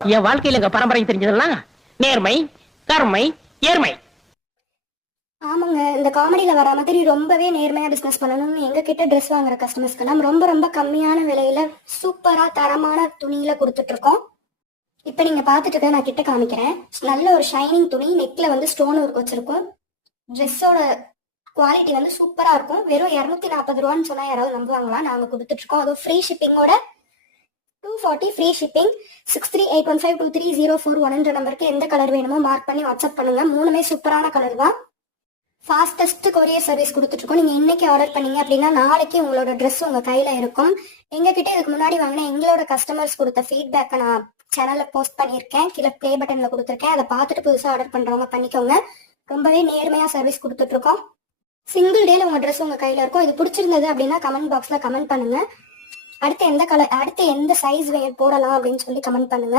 என் வாழ்க்கையில எங்க பரம்பரை தெரிஞ்சதெல்லாம் நேர்மை, கருமை, ஏர்மை. ஆமாங்க, இந்த காமெடியில வர மாதிரி ரொம்பவே நேர்மையா பிசினஸ் பண்ணணும்னு எங்க கிட்ட ட்ரெஸ் வாங்குற கஸ்டமர்ஸ்க்கெல்லாம் ரொம்ப ரொம்ப கம்மியான விலையில சூப்பரா தரமான துணியில கொடுத்துட்டு இருக்கோம். இப்ப நீங்க பாத்துட்டு இருக்க நான் கிட்ட காமிக்கிறேன். நல்ல ஒரு ஷைனிங் துணி, நெக்ல வந்து ஸ்டோன் ஒர்க் வச்சிருக்கோம். ட்ரெஸ்ஸோட குவாலிட்டி வந்து சூப்பரா இருக்கும். வெறும் 240 ரூபான்னு சொன்னா யாராவது நம்புவாங்களா? நாங்க கொடுத்துட்டு இருக்கோம். அதுவும் ஃப்ரீ ஷிப்பிங்கோட 240 ஃப்ரீ ஷிப்பிங். 6381523041 நம்பருக்கு எந்த கலர் வேணுமோ மார்க் பண்ணி வாட்ஸ்அப் பண்ணுங்க. மூணுமே சூப்பரான கலர் தான். ஃபாஸ்டஸ்ட் கொரியர் சர்வீஸ் கொடுத்துட்டு இருக்கோம். நீங்க இன்னைக்கு ஆர்டர் பண்ணீங்க அப்படின்னா நாளைக்கு உங்களோட ட்ரெஸ் உங்க கையில இருக்கும். எங்ககிட்ட இதுக்கு முன்னாடி வாங்கின எங்களோட கஸ்டமர்ஸ் கொடுத்த ஃபீட்பேக்கை நான் சேனல்ல போஸ்ட் பண்ணியிருக்கேன். கீழே ப்ளே பட்டன்ல கொடுத்துருக்கேன். அதை பார்த்துட்டு புதுசாக ஆர்டர் பண்றவங்க பண்ணிக்கோங்க. ரொம்பவே நேர்மையா சர்வீஸ் கொடுத்துட்டு இருக்கோம். சிங்கிள் டேல உங்க ட்ரெஸ் உங்க கையில இருக்கும். இது பிடிச்சிருந்தது அப்படின்னா கமெண்ட் பாக்ஸ்ல கமெண்ட் பண்ணுங்க. அடுத்து எந்த சைஸ் போடலாம் அப்படின்னு சொல்லி கமெண்ட் பண்ணுங்க.